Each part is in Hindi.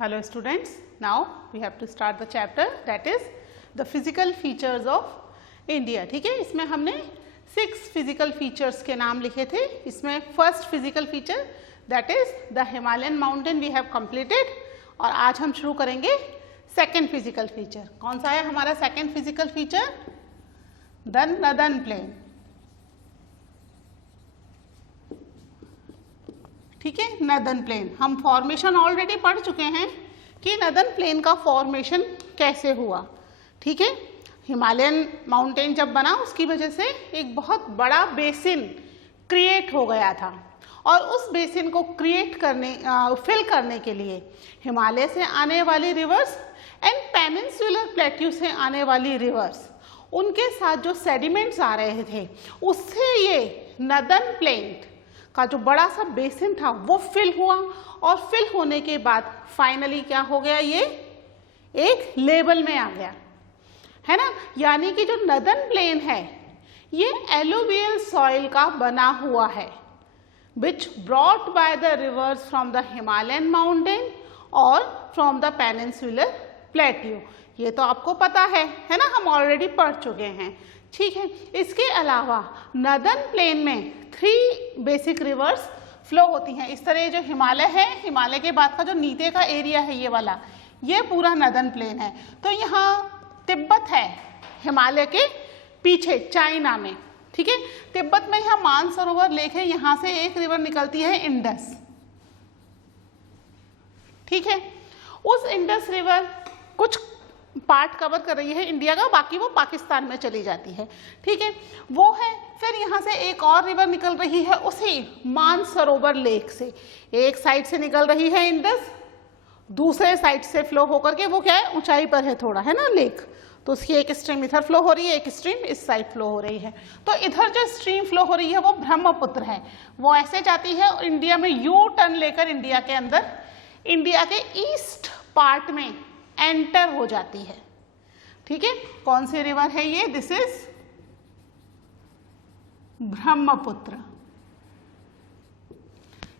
Hello students, now we have to start the chapter that is the physical features of India. ठीक है, इसमें हमने 6 physical features के नाम लिखे थे. इसमें first physical feature that is the Himalayan mountain we have completed और आज हम शुरू करेंगे second physical feature. कौन सा है हमारा second physical feature? The Northern Plain. ठीक है, नर्दर्न प्लेन. हम फॉर्मेशन ऑलरेडी पढ़ चुके हैं कि नर्दर्न प्लेन का फॉर्मेशन कैसे हुआ. ठीक है, हिमालयन माउंटेन जब बना उसकी वजह से एक बहुत बड़ा बेसिन क्रिएट हो गया था और उस बेसिन को फिल करने के लिए हिमालय से आने वाली रिवर्स एंड पेनिनसुलर प्लेट्यू से आने वाली रिवर्स उनके साथ जो सेडिमेंट्स आ रहे थे उससे ये नर्दर्न प्लेन का जो बड़ा सा बेसिन था वो फिल हुआ और फिल होने के बाद फाइनली क्या हो गया, ये एक लेवल में आ गया है ना. यानी कि जो नर्दर्न प्लेन है ये एलुवियल सॉइल का बना हुआ है which brought by the reverse from the Himalayan mountain और फ्रॉम द पेनिनसुलर प्लेट्यू. ये तो आपको पता है ना, हम ऑलरेडी पढ़ चुके हैं. ठीक है, इसके अलावा नर्दर्न प्लेन में 3 बेसिक रिवर्स फ्लो होती हैं. इस तरह जो हिमालय है, हिमालय के बाद का जो नीचे का एरिया है ये वाला, ये पूरा नर्दर्न प्लेन है. तो यहाँ तिब्बत है हिमालय के पीछे चाइना में. ठीक है, तिब्बत में यहाँ मानसरोवर लेक है, यहाँ से एक रिवर निकलती है इंडस. ठीक है, उस इंडस रिवर कुछ पार्ट कवर कर रही है इंडिया का, बाकी वो पाकिस्तान में चली जाती है. ठीक है, वो है. फिर यहाँ से एक और रिवर निकल रही है उसी मानसरोवर लेक से. एक साइड से निकल रही है इंडस, दूसरे साइड से फ्लो होकर के वो क्या है, ऊंचाई पर है थोड़ा, है ना लेक, तो उसकी एक स्ट्रीम इधर फ्लो हो रही है, एक स्ट्रीम इस साइड फ्लो हो रही है. तो इधर जो स्ट्रीम फ्लो हो रही है वो ब्रह्मपुत्र है. वो ऐसे जाती है और इंडिया में यू टर्न लेकर इंडिया के अंदर इंडिया के ईस्ट पार्ट में एंटर हो जाती है. ठीक है, कौन सी रिवर है ये? This is Brahmaputra.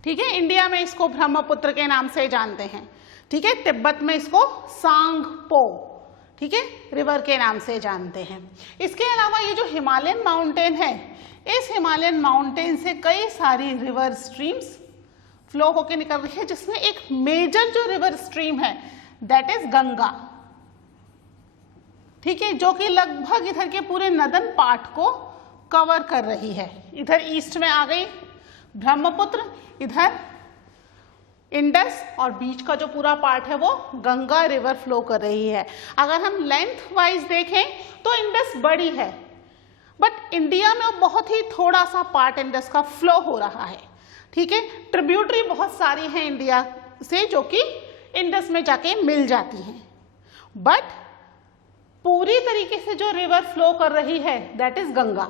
ठीक है, इंडिया में इसको ब्रह्मपुत्र के नाम से जानते हैं. ठीक है, तिब्बत में इसको सांगपो, ठीक है, रिवर के नाम से जानते हैं. इसके अलावा ये जो हिमालयन माउंटेन है, इस हिमालयन माउंटेन से कई सारी रिवर स्ट्रीम्स फ्लो होकर निकल रही है, जिसमें एक मेजर जो रिवर स्ट्रीम है दैट इज गंगा. ठीक है, जो कि लगभग इधर के पूरे नर्दर्न पार्ट को कवर कर रही है. इधर ईस्ट में आ गई ब्रह्मपुत्र, इधर इंडस और बीच का जो पूरा पार्ट है वो गंगा रिवर फ्लो कर रही है. अगर हम लेंथ वाइज देखें तो इंडस बड़ी है, बट इंडिया में बहुत ही थोड़ा सा पार्ट इंडस का फ्लो हो रहा है. ठीक है, ट्रिब्यूटरी बहुत सारी हैं इंडिया से जो कि इंडस में जाके मिल जाती हैं, बट पूरी तरीके से जो रिवर फ्लो कर रही है दैट इज गंगा,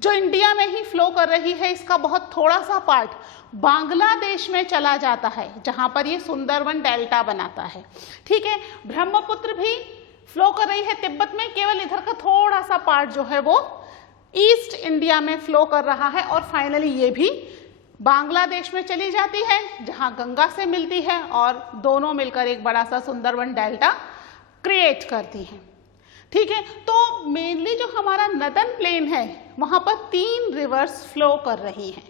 जो इंडिया में ही फ्लो कर रही है. इसका बहुत थोड़ा सा पार्ट बांग्लादेश में चला जाता है जहां पर ये सुंदरवन डेल्टा बनाता है. ठीक है, ब्रह्मपुत्र भी फ्लो कर रही है तिब्बत में, केवल इधर का थोड़ा सा पार्ट जो है वो ईस्ट इंडिया में फ्लो कर रहा है और फाइनली ये भी बांग्लादेश में चली जाती है जहां गंगा से मिलती है और दोनों मिलकर एक बड़ा सा सुंदरवन डेल्टा क्रिएट करती हैं. ठीक है, तो मेनली जो हमारा नर्दर्न प्लेन है वहां पर 3 रिवर्स फ्लो कर रही हैं.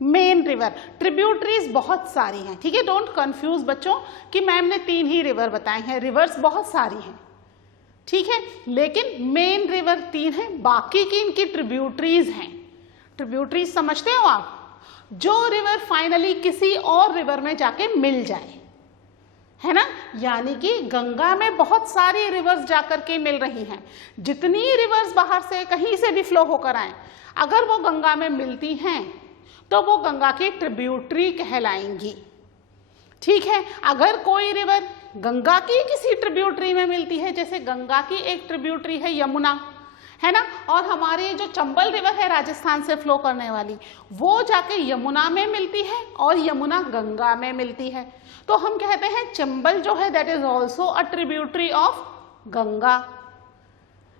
मेन रिवर, ट्रिब्यूटरीज बहुत सारी हैं. ठीक है, डोंट कंफ्यूज बच्चों कि मैम ने 3 ही रिवर बताए हैं, रिवर्स बहुत सारी हैं. ठीक है, लेकिन मेन रिवर 3 है, बाकी की इनकी ट्रिब्यूटरीज हैं. ट्रिब्यूटरीज समझते हो आप? जो रिवर फाइनली किसी और रिवर में जाके मिल जाए, है ना. यानी कि गंगा में बहुत सारी रिवर्स जाकर के मिल रही हैं. जितनी रिवर्स बाहर से कहीं से भी फ्लो होकर आए, अगर वो गंगा में मिलती हैं तो वो गंगा की ट्रिब्यूटरी कहलाएंगी. ठीक है, अगर कोई रिवर गंगा की किसी ट्रिब्यूटरी में मिलती है, जैसे गंगा की एक ट्रिब्यूटरी है यमुना, है ना, और हमारी जो चंबल रिवर है राजस्थान से फ्लो करने वाली, वो जाके यमुना में मिलती है और यमुना गंगा में मिलती है, तो हम कहते हैं चंबल जो है that is also a tributary of Ganga,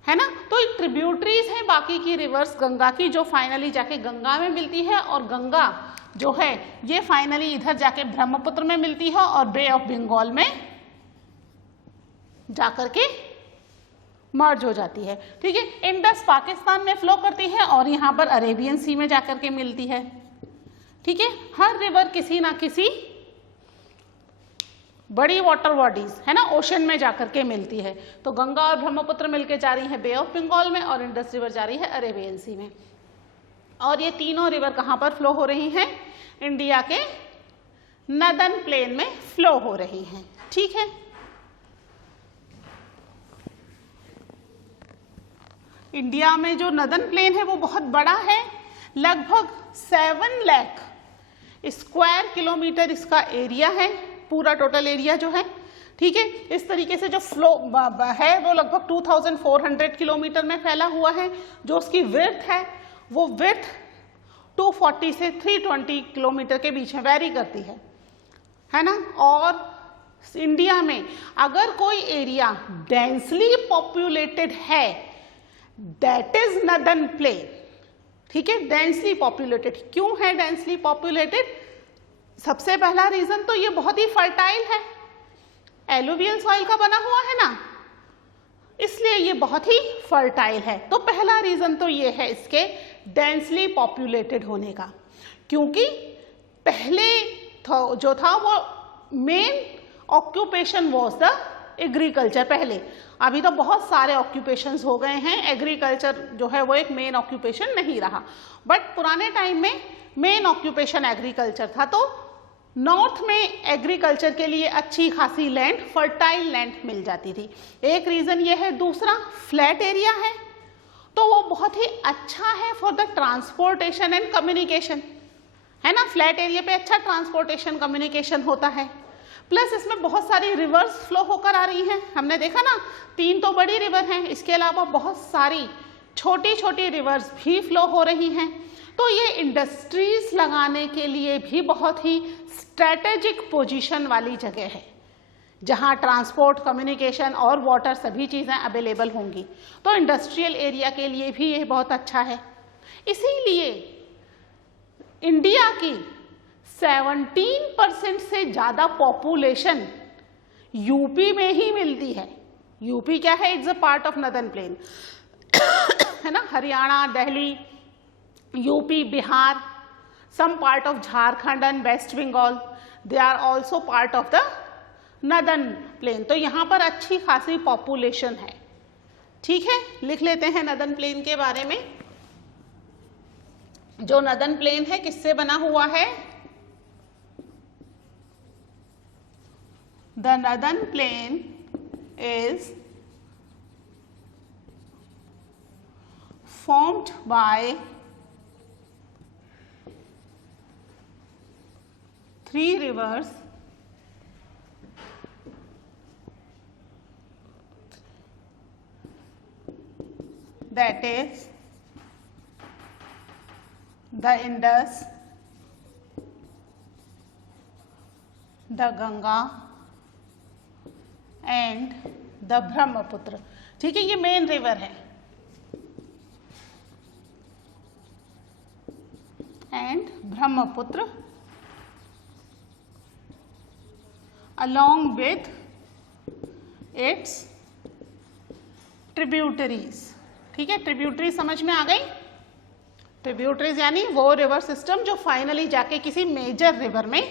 है ना। तो ट्रिब्यूटरीज हैं बाकी की रिवर्स गंगा की, जो फाइनली जाके गंगा में मिलती है, और गंगा जो है ये फाइनली इधर जाके ब्रह्मपुत्र में मिलती है और बे ऑफ बंगाल में जाकर के मर्ज हो जाती है। ठीक है, इंडस पाकिस्तान में फ्लो करती है और यहाँ पर अरेबियन सी में जाकर के मिलती है। ठीक है, हर रिवर किसी ना किसी बड़ी वाटर बॉडीज है ना ओशन में जाकर के मिलती है। तो गंगा और ब्रह्मपुत्र मिलकर जा रही है बे ऑफ बंगाल में और इंडस रिवर जा रही है अरेबियन सी में। और ये तीनों रिवर कहाँ पर फ्लो हो रही हैं? इंडिया के नदन प्लेन में फ्लो हो रही हैं। ठीक है, इंडिया में जो नदन प्लेन है वो बहुत बड़ा है, लगभग 7 लाख स्क्वायर किलोमीटर इसका एरिया है, पूरा टोटल एरिया जो है। ठीक है, इस तरीके से जो फ्लो है वो लगभग 2400 किलोमीटर में फैला हुआ है। जो उसकी विड्थ है वो विड्थ 240 से 320 किलोमीटर के बीच में वेरी करती है ना। और इंडिया में अगर कोई एरिया डेंसली पॉपुलेटेड है दैट इज नदन प्लेन। ठीक है, डेंसली पॉपुलेटेड क्यों है? डेंसली पॉपुलेटेड सबसे पहला रीजन तो ये बहुत ही फर्टाइल है, एलुवियल सॉइल का बना हुआ है ना, इसलिए ये बहुत ही फर्टाइल है। तो पहला रीजन तो ये है इसके डेंसली पॉपुलेटेड होने का, क्योंकि पहले जो था वो main occupation was the agriculture पहले। अभी तो बहुत सारे ऑक्यूपेशंस हो गए हैं, एग्रीकल्चर जो है वो एक मेन ऑक्यूपेशन नहीं रहा, बट पुराने टाइम में मेन ऑक्यूपेशन एग्रीकल्चर था। तो नॉर्थ में एग्रीकल्चर के लिए अच्छी खासी लैंड, फर्टाइल लैंड मिल जाती थी, एक रीजन ये है। दूसरा फ्लैट एरिया है तो वो बहुत ही अच्छा है for the transportation and communication, है ना। फ्लैट एरिया पे अच्छा ट्रांसपोर्टेशन कम्युनिकेशन होता है। प्लस इसमें बहुत सारी रिवर्स फ्लो होकर आ रही हैं, हमने देखा ना 3 तो बड़ी रिवर हैं, इसके अलावा बहुत सारी छोटी छोटी रिवर्स भी फ्लो हो रही हैं। तो ये इंडस्ट्रीज लगाने के लिए भी बहुत ही स्ट्रेटेजिक पोजीशन वाली जगह है, जहां ट्रांसपोर्ट, कम्युनिकेशन और वाटर सभी चीज़ें अवेलेबल होंगी। तो इंडस्ट्रियल एरिया के लिए भी ये बहुत अच्छा है। इसीलिए इंडिया की 17% से ज़्यादा पॉपुलेशन यूपी में ही मिलती है। यूपी क्या है? It's a part of northern plain, है ना। Haryana, Delhi, UP, Bihar, some part of Jharkhand and West Bengal, they are also part of the northern plain. तो यहाँ पर अच्छी खासी पॉपुलेशन है। ठीक है, लिख लेते हैं नदन प्लेन के बारे में। जो नदन प्लेन है किससे बना हुआ है? The northern plain is formed by 3 rivers that is the Indus, the Ganga and the Brahmaputra. ठीक है, ये मेन रिवर है and Brahmaputra along with its tributaries। ठीक है, ट्रिब्यूटरी समझ में आ गई? ट्रिब्यूटरीज यानी वो रिवर सिस्टम जो फाइनली जाके किसी मेजर रिवर में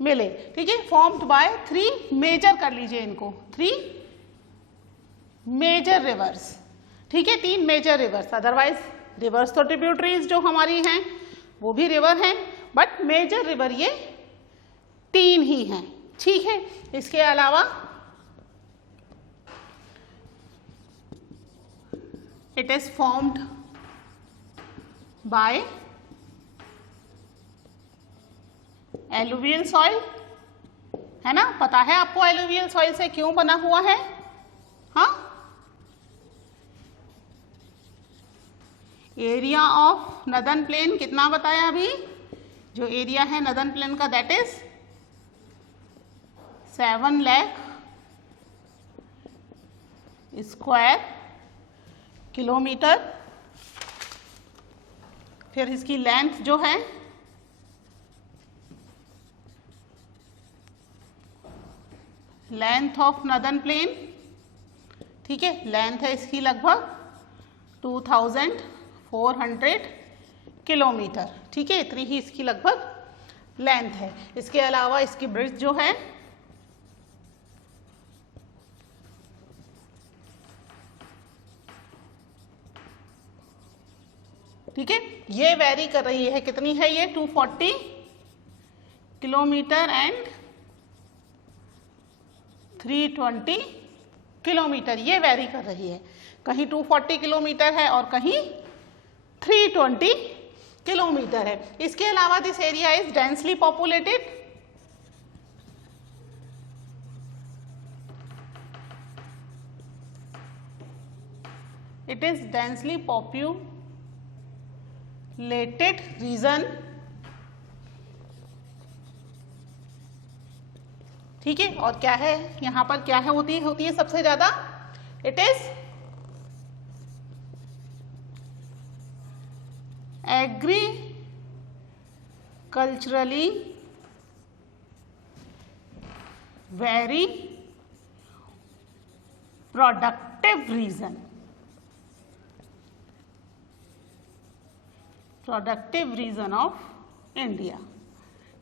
मिले। ठीक है, फॉर्म्ड बाय 3 मेजर, कर लीजिए इनको, 3 मेजर रिवर्स। ठीक है, 3 मेजर रिवर्स, अदरवाइज रिवर्स तो ट्रिब्यूटरीज जो हमारी हैं वो भी रिवर हैं, बट मेजर रिवर ये 3 ही हैं। ठीक है, इसके अलावा it is formed by alluvial soil, है ना। पता है आपको एलुवियल सॉइल से क्यों बना हुआ है? हाँ, एरिया ऑफ नदन प्लेन कितना बताया अभी? जो एरिया है नदन प्लेन का that is 7 lakh square kilometre. फिर इसकी लेंथ जो है लेंथ ऑफ नदर्न प्लेन, ठीक है, लेंथ है इसकी लगभग 2400 किलोमीटर, ठीक है, इतनी ही इसकी लगभग लेंथ है। इसके अलावा इसकी ब्रिज जो है ठीक है, ये वेरी कर रही है, कितनी है ये 240 किलोमीटर एंड 320 किलोमीटर, ये वेरी कर रही है, कहीं 240 किलोमीटर है और कहीं 320 किलोमीटर है। इसके अलावा this area is densely populated, it is densely populated region, ठीक है, और क्या है यहां पर, क्या है होती है सबसे ज्यादा, it is agriculturally very productive region, productive region of India,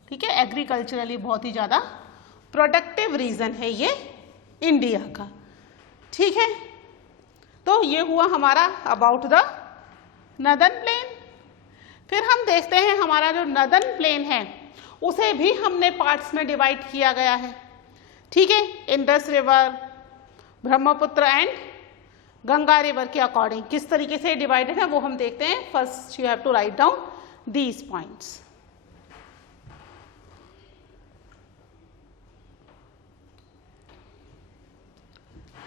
ठीक है, एग्रीकल्चरली बहुत ही ज्यादा प्रोडक्टिव रीजन है ये इंडिया का, ठीक है। तो ये हुआ हमारा अबाउट द नदर्न प्लेन। फिर हम देखते हैं हमारा जो नदर्न प्लेन है उसे भी हमने पार्ट्स में डिवाइड किया गया है, ठीक है, Indus river, Brahmaputra and Ganga river के अकॉर्डिंग किस तरीके से डिवाइडेड है वो हम देखते हैं। First you have to write down these points,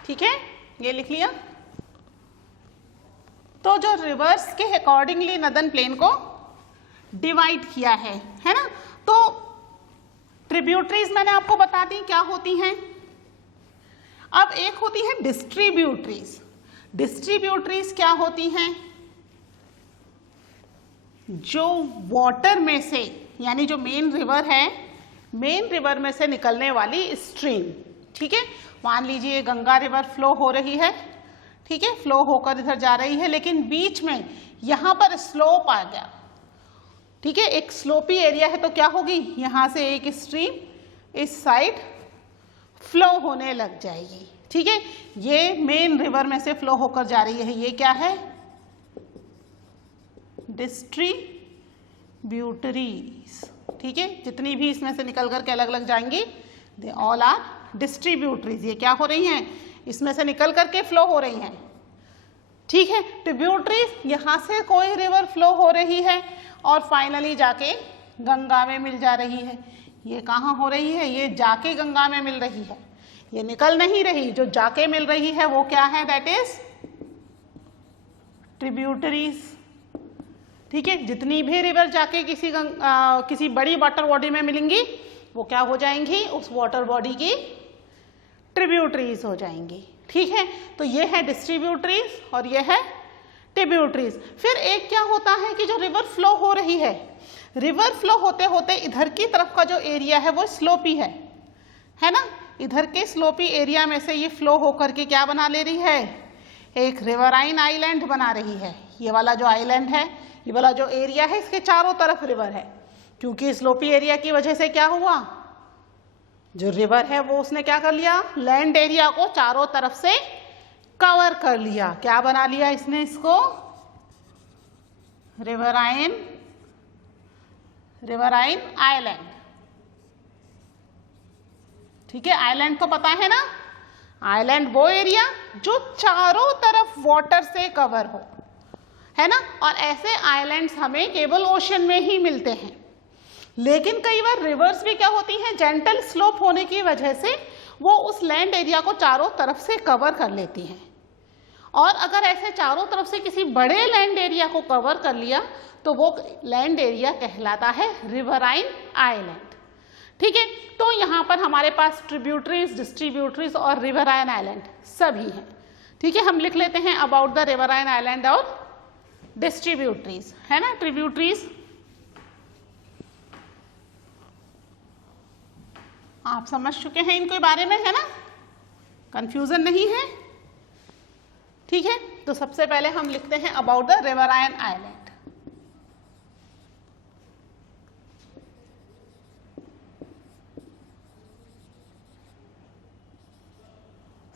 ठीक है, ये लिख लिया। तो जो रिवर्स के अकॉर्डिंगली नदर्न प्लेन को डिवाइड किया है ना, तो ट्रिब्यूटरीज मैंने आपको बता दी क्या होती हैं। अब एक होती है डिस्ट्रीब्यूटरीज। डिस्ट्रीब्यूटरीज क्या होती हैं, जो वाटर में से, यानी जो मेन रिवर है, मेन रिवर में से निकलने वाली स्ट्रीम, ठीक है, मान लीजिए गंगा रिवर फ्लो हो रही है, ठीक है, फ्लो होकर इधर जा रही है, लेकिन बीच में यहां पर स्लोप आ गया, ठीक है, एक स्लोपी एरिया है, तो क्या होगी, यहां से एक स्ट्रीम इस साइड फ्लो होने लग जाएगी, ठीक है, ये मेन रिवर में से फ्लो होकर जा रही है, ये क्या है, डिस्ट्रीब्यूटरीज, ठीक है, जितनी भी इसमें से निकल करके अलग अलग जाएंगी दे ऑल आर डिस्ट्रीब्यूटरीज। ये क्या हो रही हैं, इसमें से निकल करके फ्लो हो रही हैं, ठीक है। ट्रिब्यूटरीज, यहां से कोई रिवर फ्लो हो रही है और फाइनली जाके गंगा में मिल जा रही है। ये कहाँ हो रही है, ये जाके गंगा में मिल रही है, ये निकल नहीं रही, जो जाके मिल रही है वो क्या है, दैट इज ट्रिब्यूटरीज, ठीक है। जितनी भी रिवर जाके किसी बड़ी वाटर बॉडी में मिलेंगी वो क्या हो जाएंगी, उस वाटर बॉडी की ट्रिब्यूटरीज हो जाएंगी, ठीक है। तो ये है डिस्ट्रीब्यूटरीज और ये है ट्रिब्यूटरीज। फिर एक क्या होता है कि जो रिवर फ्लो हो रही है, रिवर फ्लो होते होते इधर की तरफ का जो एरिया है वो स्लोपी है ना, इधर के स्लोपी एरिया में से ये फ्लो होकर के क्या बना ले रही है, एक रिवराइन आइलैंड बना रही है। ये वाला जो आइलैंड है, ये वाला जो एरिया है, इसके चारों तरफ रिवर है, क्योंकि स्लोपी एरिया की वजह से क्या हुआ, जो रिवर है वो उसने क्या कर लिया, लैंड एरिया को चारों तरफ से कवर कर लिया, क्या बना लिया इसने, इसको रिवराइन आइलैंड, ठीक है। आइलैंड तो पता है ना, आइलैंड वो एरिया जो चारों तरफ वाटर से कवर हो, है ना, और ऐसे आइलैंड्स हमें केवल ओशन में ही मिलते हैं। लेकिन कई बार रिवर्स भी क्या होती हैं, जेंटल स्लोप होने की वजह से वो उस लैंड एरिया को चारों तरफ से कवर कर लेती हैं, और अगर ऐसे चारों तरफ से किसी बड़े लैंड एरिया को कवर कर लिया तो वो लैंड एरिया कहलाता है रिवराइन आइलैंड, ठीक है। तो यहाँ पर हमारे पास ट्रिब्यूटरीज, डिस्ट्रीब्यूटरीज और रिवराइन आइलैंड सभी हैं, ठीक है, हम लिख लेते हैं अबाउट द रिवराइन आइलैंड और डिस्ट्रीब्यूटरीज, है ना, ट्रिब्यूटरीज। आप समझ चुके हैं इनके बारे में, है ना, कंफ्यूजन नहीं है। ठीक है, तो सबसे पहले हम लिखते हैं अबाउट द रिवराइन आइलैंड।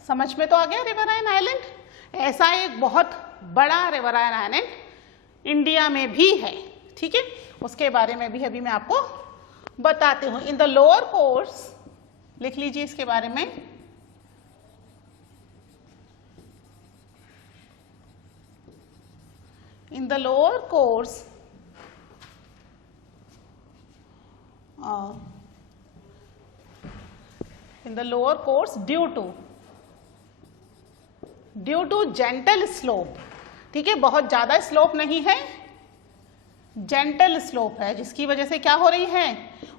समझ में तो आ गया रिवराइन आइलैंड। ऐसा एक बहुत बड़ा रिवराइन आइलैंड इंडिया में भी है। ठीक है, उसके बारे में भी अभी मैं आपको बताती हूँ। इन द लोअर कोर्स, लिख लीजिए इसके बारे में, in the lower course in the lower course due to gentle slope, ठीक है, बहुत ज्यादा स्लोप नहीं है, जेंटल स्लोप है, जिसकी वजह से क्या हो रही है,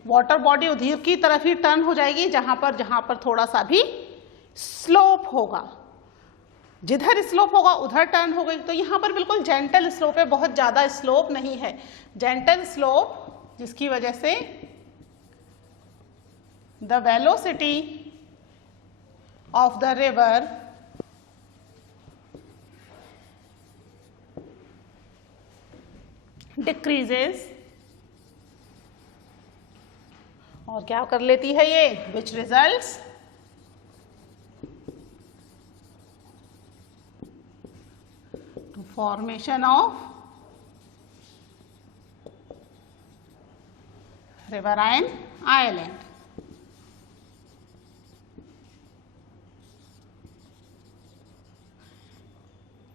वाटर बॉडी उधर की तरफ ही टर्न हो जाएगी जहां पर थोड़ा सा भी स्लोप होगा। जिधर स्लोप होगा उधर टर्न हो गई। तो यहाँ पर बिल्कुल जेंटल स्लोप है, बहुत ज्यादा स्लोप नहीं है, जेंटल स्लोप, जिसकी वजह से the velocity of the river decreases, और क्या कर लेती है ये, which results to formation of riverine island।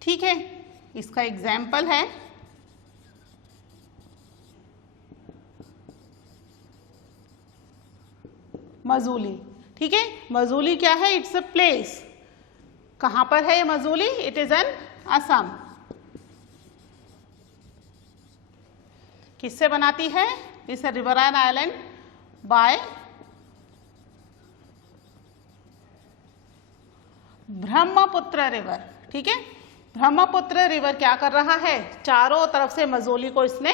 ठीक है, इसका एग्जाम्पल है मजूली। ठीक है, मजूली क्या है, इट्स अ प्लेस। कहां पर है ये Majuli, it is in Assam. किससे बनाती है, इस riverine island by Brahmaputra river. ठीक है, ब्रह्मपुत्र रिवर क्या कर रहा है, चारों तरफ से मजोली को इसने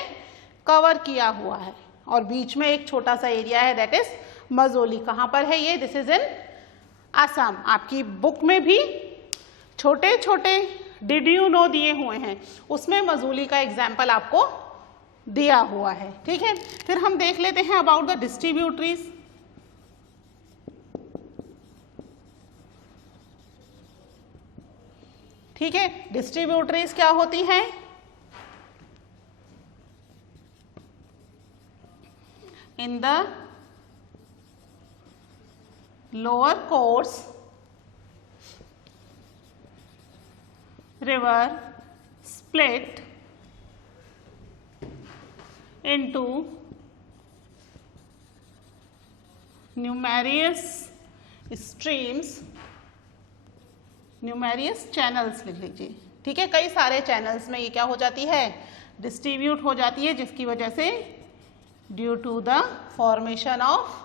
कवर किया हुआ है और बीच में एक छोटा सा एरिया है, दैट इज मजोली। कहां पर है ये, दिस इज इन असम। आपकी बुक में भी छोटे छोटे डिड यू नो दिए हुए हैं, उसमें मजोली का एग्जाम्पल आपको दिया हुआ है। ठीक है, फिर हम देख लेते हैं अबाउट द डिस्ट्रीब्यूटरीज। ठीक है, डिस्ट्रीब्यूटरीज क्या होती हैं, in the lower course river split into numerous streams, numerous channels लिख लीजिए। ठीक है, कई सारे चैनल्स में ये क्या हो जाती है, डिस्ट्रीब्यूट हो जाती है, जिसकी वजह से due to the formation of,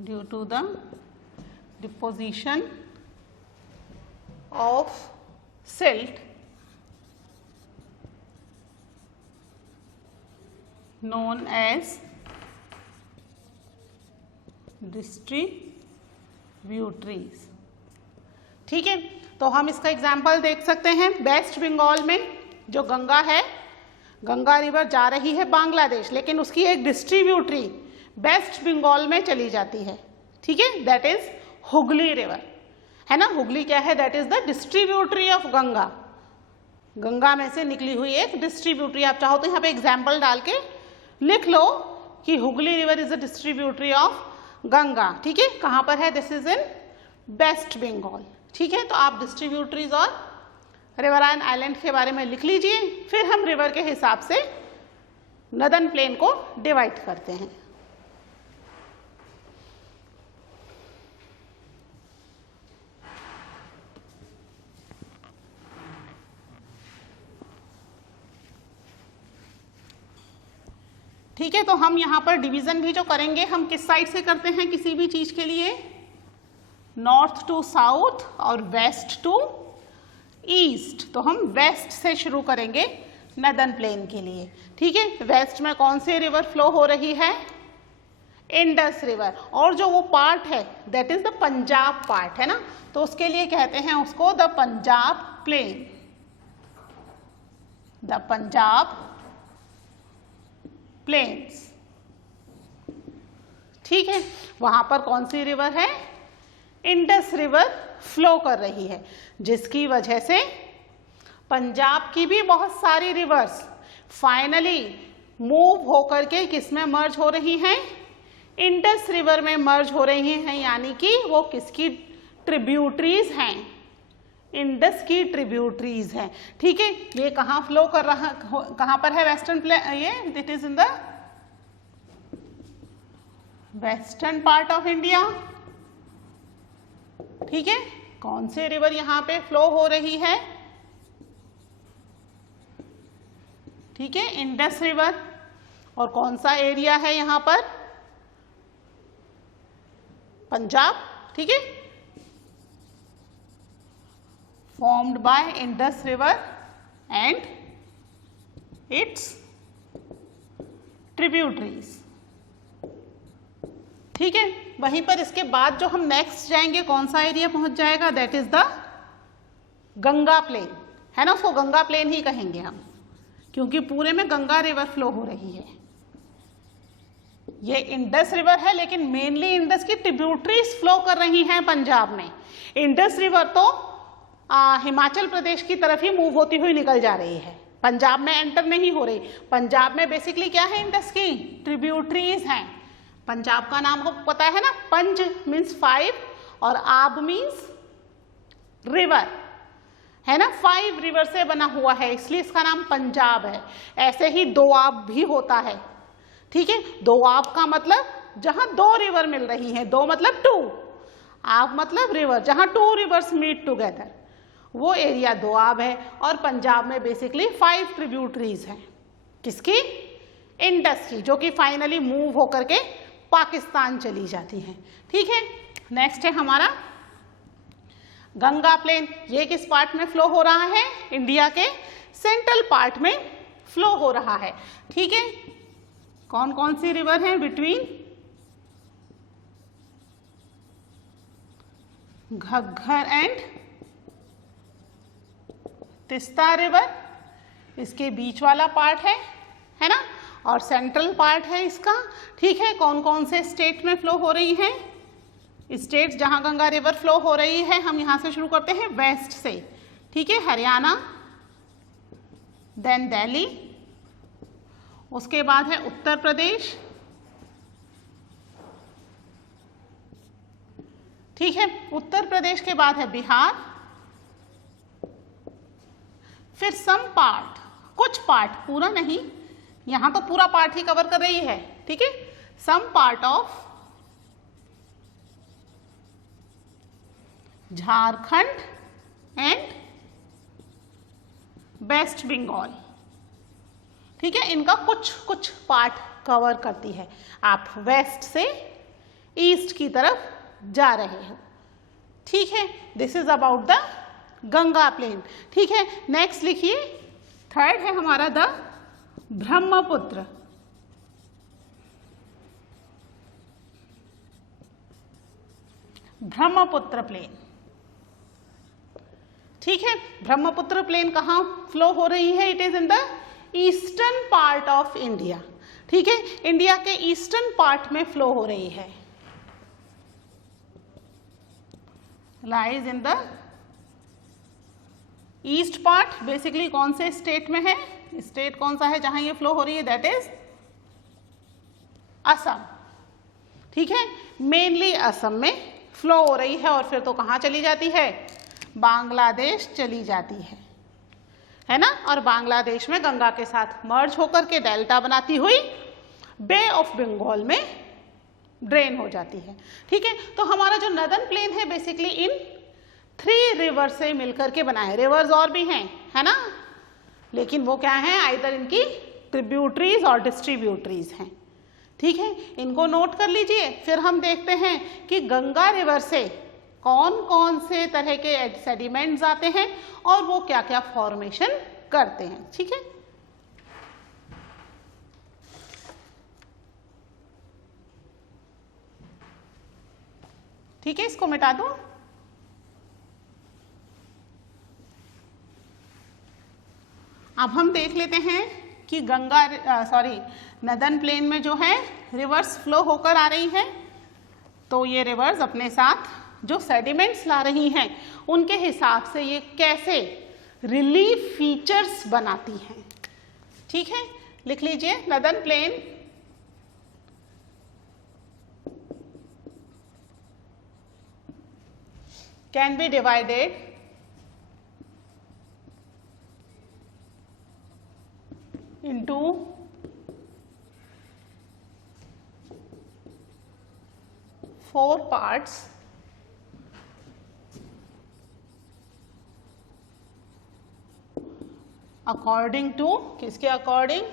due to the deposition of silt known as distributaries. ठीक है, तो हम इसका एग्जाम्पल देख सकते हैं। वेस्ट बंगाल में जो गंगा है, गंगा रिवर जा रही है बांग्लादेश, लेकिन उसकी एक डिस्ट्रीब्यूटरी वेस्ट बंगाल में चली जाती है। ठीक है, दैट इज हुगली रिवर, है ना। हुगली क्या है, that is the distributary of Ganga, Ganga में से निकली हुई एक डिस्ट्रीब्यूटरी। आप चाहो तो यहाँ पे एग्जाम्पल डाल के लिख लो कि Hooghly river is a distributary of Ganga. ठीक है, कहां पर है, this is in West Bengal. ठीक है, तो आप डिस्ट्रीब्यूटरीज और रिवराइन आइलैंड के बारे में लिख लीजिए। फिर हम रिवर के हिसाब से नदन प्लेन को डिवाइड करते हैं। ठीक है, तो हम यहाँ पर डिवीजन भी जो करेंगे, हम किस साइड से करते हैं किसी भी चीज के लिए, नॉर्थ टू साउथ और वेस्ट टू ईस्ट। तो हम वेस्ट से शुरू करेंगे नदन प्लेन के लिए, ठीक है। वेस्ट में कौन सी रिवर फ्लो हो रही है? इंडस रिवर। और जो वो पार्ट है that is the Punjab part, है ना, तो उसके लिए कहते हैं उसको the Punjab plain, the Punjab plains, ठीक है। वहां पर कौन सी रिवर है? इंडस रिवर फ्लो कर रही है, जिसकी वजह से पंजाब की भी बहुत सारी रिवर्स फाइनली मूव होकर के किस में मर्ज हो रही हैं? इंडस रिवर में मर्ज हो रही हैं, यानी कि वो किसकी ट्रिब्यूटरीज हैं? इंडस की ट्रिब्यूटरीज हैं, ठीक है। ये कहाँ फ्लो कर रहा, कहाँ पर है? वेस्टर्न प्लेन, ये it is in the western part of India, ठीक है। कौन से रिवर यहाँ पे फ्लो हो रही है? ठीक है, इंडस रिवर। और कौन सा एरिया है यहाँ पर? पंजाब, ठीक है। Formed by Indus river and it's tributaries, ठीक है। वहीं पर इसके बाद जो हम नेक्स्ट जाएंगे, कौन सा एरिया पहुंच जाएगा? That is the Ganga plain, है ना, उसको गंगा प्लेन ही कहेंगे हम, क्योंकि पूरे में गंगा रिवर फ्लो हो रही है। ये इंडस रिवर है, लेकिन मेनली इंडस की ट्रिब्यूटरीज फ्लो कर रही हैं पंजाब में। इंडस रिवर तो हिमाचल प्रदेश की तरफ ही मूव होती हुई निकल जा रही है, पंजाब में एंटर नहीं हो रही। पंजाब में बेसिकली क्या है? इंडस की ट्रिब्यूटरीज हैं। पंजाब का नाम को पता है ना, पंज मीन्स 5 और आब मीन्स रिवर, है ना, 5 रिवर से बना हुआ है, इसलिए इसका नाम पंजाब है। ऐसे ही दोआब भी होता है, ठीक है। दोआब का मतलब जहां 2 रिवर मिल रही हैं, 2 मतलब 2, आब मतलब रिवर, जहां 2 रिवर्स मीट टुगेदर, वो एरिया दोआब है। और पंजाब में बेसिकली 5 ट्रिब्यूटरीज हैं, किसकी? इंडस की, जो कि फाइनली मूव होकर के पाकिस्तान चली जाती हैं, ठीक है। नेक्स्ट है हमारा गंगा प्लेन। ये किस पार्ट में फ्लो हो रहा है? इंडिया के सेंट्रल पार्ट में फ्लो हो रहा है, ठीक है। कौन कौन सी रिवर हैं? Between Ghaggar and Teesta river, इसके बीच वाला पार्ट है ना, और सेंट्रल पार्ट है इसका, ठीक है। कौन कौन से स्टेट में फ्लो हो रही हैं? स्टेट्स जहां गंगा रिवर फ्लो हो रही है, हम यहां से शुरू करते हैं वेस्ट से, ठीक है। हरियाणा, देन दिल्ली, उसके बाद है उत्तर प्रदेश, ठीक है। उत्तर प्रदेश के बाद है बिहार, फिर सम पार्ट, कुछ पार्ट, पूरा नहीं, यहां तो पूरा पार्ट ही कवर कर रही है, ठीक है। Some part of Jharkhand and West Bengal, ठीक है। इनका कुछ कुछ पार्ट कवर करती है। आप वेस्ट से ईस्ट की तरफ जा रहे हो, ठीक है। This is about the Ganga plain, ठीक है। नेक्स्ट लिखिए, थर्ड है हमारा द ब्रह्मपुत्र। ब्रह्मपुत्र प्लेन, ठीक है। ब्रह्मपुत्र प्लेन कहाँ फ्लो हो रही है? It is in the eastern part of India, ठीक है। इंडिया के ईस्टर्न पार्ट में फ्लो हो रही है, lies in the east part. Basically कौन से स्टेट में है? स्टेट कौन सा है जहां ये फ्लो हो रही है? दैट इज असम, ठीक है। मेनली असम में फ्लो हो रही है, और फिर तो कहाँ चली जाती है? बांग्लादेश चली जाती है ना। और बांग्लादेश में गंगा के साथ मर्ज होकर के डेल्टा बनाती हुई बे ऑफ बंगाल में ड्रेन हो जाती है, ठीक है। तो हमारा जो नदन प्लेन है बेसिकली इन 3 रिवर से मिलकर के बना है। रिवर्स और भी हैं, है ना, लेकिन वो क्या है? आइदर इनकी ट्रिब्यूटरीज और डिस्ट्रीब्यूटरीज हैं, ठीक है। इनको नोट कर लीजिए। फिर हम देखते हैं कि गंगा रिवर से कौन कौन से तरह के सेडिमेंट्स आते हैं और वो क्या क्या फॉर्मेशन करते हैं। ठीक है, ठीक है, इसको मिटा दूं। अब हम देख लेते हैं कि नदन प्लेन में जो है रिवर्स फ्लो होकर आ रही है, तो ये रिवर्स अपने साथ जो सेडिमेंट्स ला रही हैं उनके हिसाब से ये कैसे रिलीफ फीचर्स बनाती हैं। ठीक है, लिख लीजिए northern plain can be divided into 4 parts according to किसके according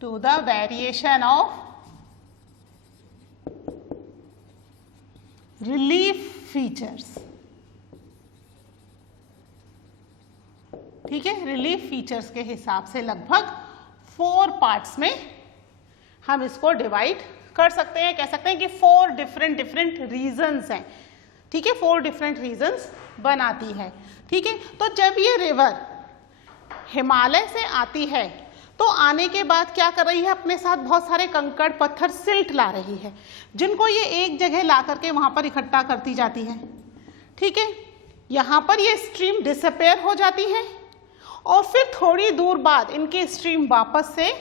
to the variation of relief features. ठीक है, रिलीफ फीचर्स के हिसाब से लगभग 4 पार्ट्स में हम इसको डिवाइड कर सकते हैं। कह सकते हैं कि 4 डिफरेंट रीजन्स हैं। ठीक है, 4 डिफरेंट रीजन्स बनाती है। ठीक है, तो जब ये रिवर हिमालय से आती है तो आने के बाद क्या कर रही है, अपने साथ बहुत सारे कंकड़ पत्थर सिल्ट ला रही है, जिनको ये एक जगह ला करके वहां पर इकट्ठा करती जाती है। ठीक है, यहाँ पर ये स्ट्रीम डिसअपेयर हो जाती है और फिर थोड़ी दूर बाद इनकी स्ट्रीम वापस से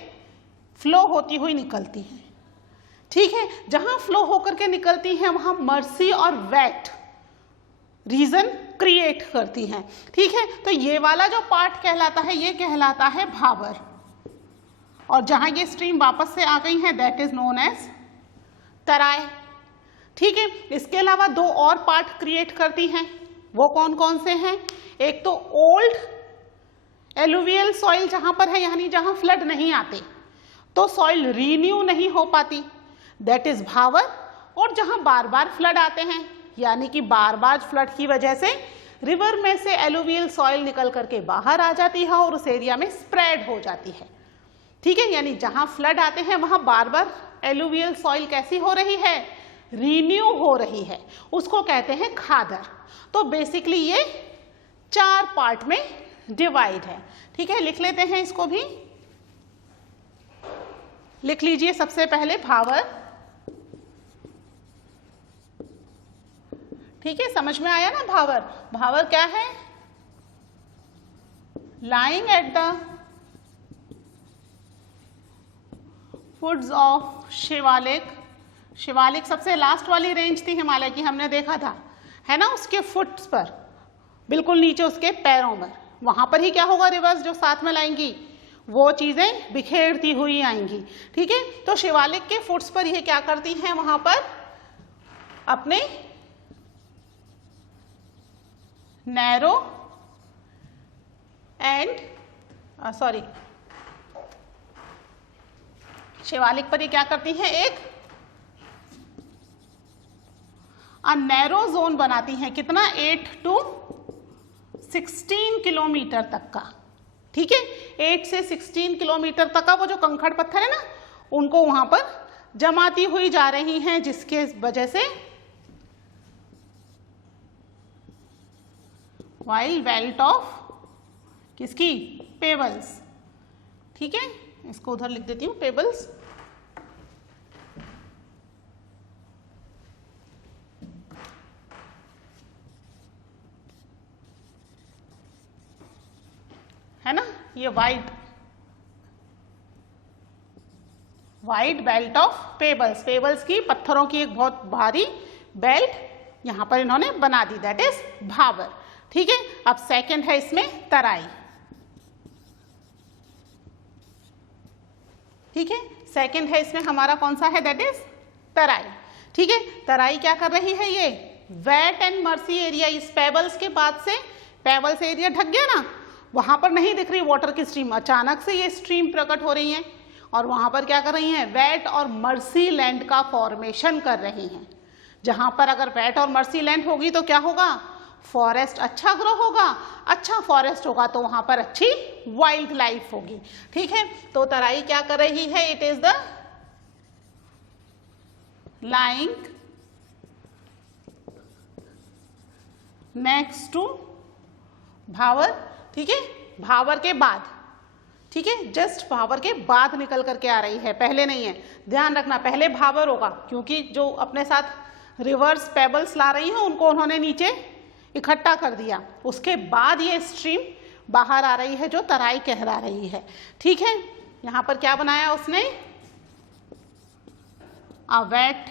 फ्लो होती हुई निकलती है। ठीक है, जहां फ्लो होकर के निकलती हैं वहां मर्सी और वेट रीजन क्रिएट करती हैं। ठीक है, तो ये वाला जो पार्ट कहलाता है ये कहलाता है भावर, और जहां ये स्ट्रीम वापस से आ गई है दैट इज नोन एज तराई। ठीक है, इसके अलावा 2 और पार्ट क्रिएट करती हैं, वो कौन कौन से हैं? एक तो ओल्ड एलुवियल सॉइल जहां पर है, यानी जहां फ्लड नहीं आते तो सॉइल रीन्यू नहीं हो पाती, दैट इज भावर। और जहां बार बार फ्लड आते हैं, यानी कि बार बार फ्लड की वजह से रिवर में से एलुवियल सॉइल निकल करके बाहर आ जाती है और उस एरिया में स्प्रेड हो जाती है। ठीक है, यानी जहां फ्लड आते हैं वहां बार बार एलुवियल सॉइल कैसी हो रही है, रीन्यू हो रही है, उसको कहते हैं खादर। तो बेसिकली ये 4 पार्ट में डिवाइड है। ठीक है, लिख लेते हैं इसको भी। लिख लीजिए सबसे पहले भावर। ठीक है, समझ में आया ना भावर? भावर क्या है? Lying at the foots of Shivalik. Shivalik सबसे लास्ट वाली रेंज थी हिमालय की, हमने देखा था, है ना, उसके फुट्स पर, बिल्कुल नीचे उसके पैरों पर, वहां पर ही क्या होगा, रिवर्स जो साथ में लाएंगी वो चीजें बिखेरती हुई आएंगी। ठीक है, तो शिवालिक के फुट्स पर ये क्या करती हैं, वहां पर अपने नैरो एंड शिवालिक पर ये क्या करती हैं, एक नैरो जोन बनाती हैं। कितना? 8 to 16 किलोमीटर तक का। ठीक है, 8 से 16 किलोमीटर तक का वो जो कंकड़ पत्थर है ना, उनको वहां पर जमाती हुई जा रही हैं, जिसके वजह से वाइल्ड बेल्ट ऑफ किसकी, पेबल्स। ठीक है, इसको उधर लिख देती हूं, पेबल्स। है ना, ये wide belt of pebbles, pebbles की, पत्थरों की एक बहुत भारी बेल्ट यहां पर इन्होंने बना दी, दैट इज भावर। ठीक है, अब सेकंड है इसमें तराई। ठीक है, सेकंड है इसमें हमारा कौन सा है, दैट इज तराई। ठीक है, तराई क्या कर रही है, ये वेट एंड मर्सी एरिया, इस पेबल्स के बाद से पेबल्स एरिया ढक गया ना, वहां पर नहीं दिख रही वाटर की स्ट्रीम, अचानक से ये स्ट्रीम प्रकट हो रही है और वहां पर क्या कर रही हैं, वेट और मर्सी लैंड का फॉर्मेशन कर रही हैं, जहां पर अगर वेट और मर्सी लैंड होगी तो क्या होगा, फॉरेस्ट अच्छा ग्रो होगा, अच्छा फॉरेस्ट होगा तो वहां पर अच्छी वाइल्ड लाइफ होगी। ठीक है, तो तराई क्या कर रही है, it is the lying next to Bhabar. ठीक है, भावर के बाद, ठीक है, जस्ट भावर के बाद निकल करके आ रही है, पहले नहीं है, ध्यान रखना, पहले भावर होगा, क्योंकि जो अपने साथ रिवर्स पेबल्स ला रही हैं उनको उन्होंने नीचे इकट्ठा कर दिया, उसके बाद ये स्ट्रीम बाहर आ रही है जो तराई कहला रही है। ठीक है, यहां पर क्या बनाया उसने, a wet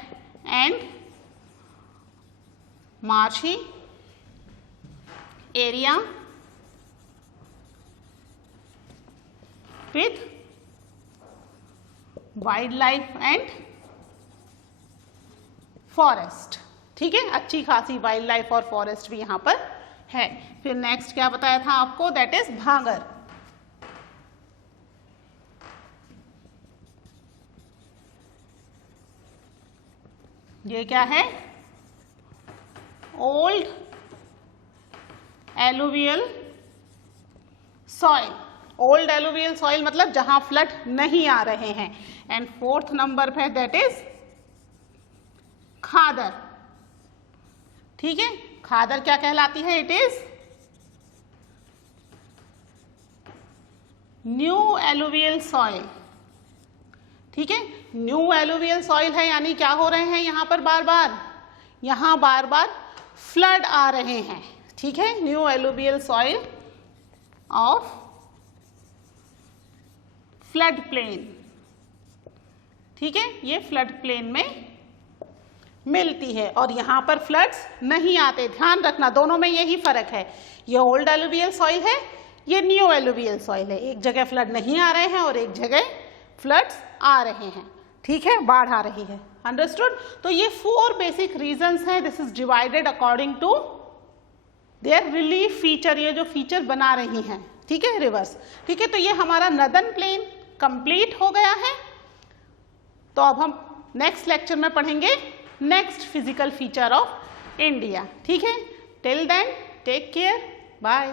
and marshy area with wildlife and forest। ठीक है, अच्छी खासी वाइल्ड लाइफ और फॉरेस्ट भी यहां पर है। फिर नेक्स्ट क्या बताया था आपको, दैट इज भागर। ये क्या है, old alluvial soil. Old alluvial soil मतलब जहां फ्लड नहीं आ रहे हैं। एंड फोर्थ नंबर पे दैट इज खादर। ठीक है, खादर क्या कहलाती है, it is new alluvial soil. ठीक है, न्यू एलुवियल सॉइल है, यानी क्या हो रहे हैं यहां पर बार बार, यहां बार बार फ्लड आ रहे हैं। ठीक है, new alluvial soil of flood plain. ठीक है, ये फ्लड प्लेन में मिलती है और यहां पर फ्लड्स नहीं आते, ध्यान रखना, दोनों में यही फर्क है, ये ओल्ड एलुवियल सॉइल है, ये न्यू एलुवियल सॉइल है। एक जगह फ्लड नहीं आ रहे हैं और एक जगह फ्लड्स आ रहे हैं। ठीक है, बाढ़ आ रही है, अंडरस्टूड। तो ये 4 बेसिक रीजंस हैं, this is divided according to their relief feature, ये जो फीचर बना रही हैं। ठीक है, रिवर्स। ठीक है, तो ये हमारा नदर्न प्लेन कंप्लीट हो गया है। तो अब हम नेक्स्ट लेक्चर में पढ़ेंगे next physical feature of India. ठीक है, till then take care, bye.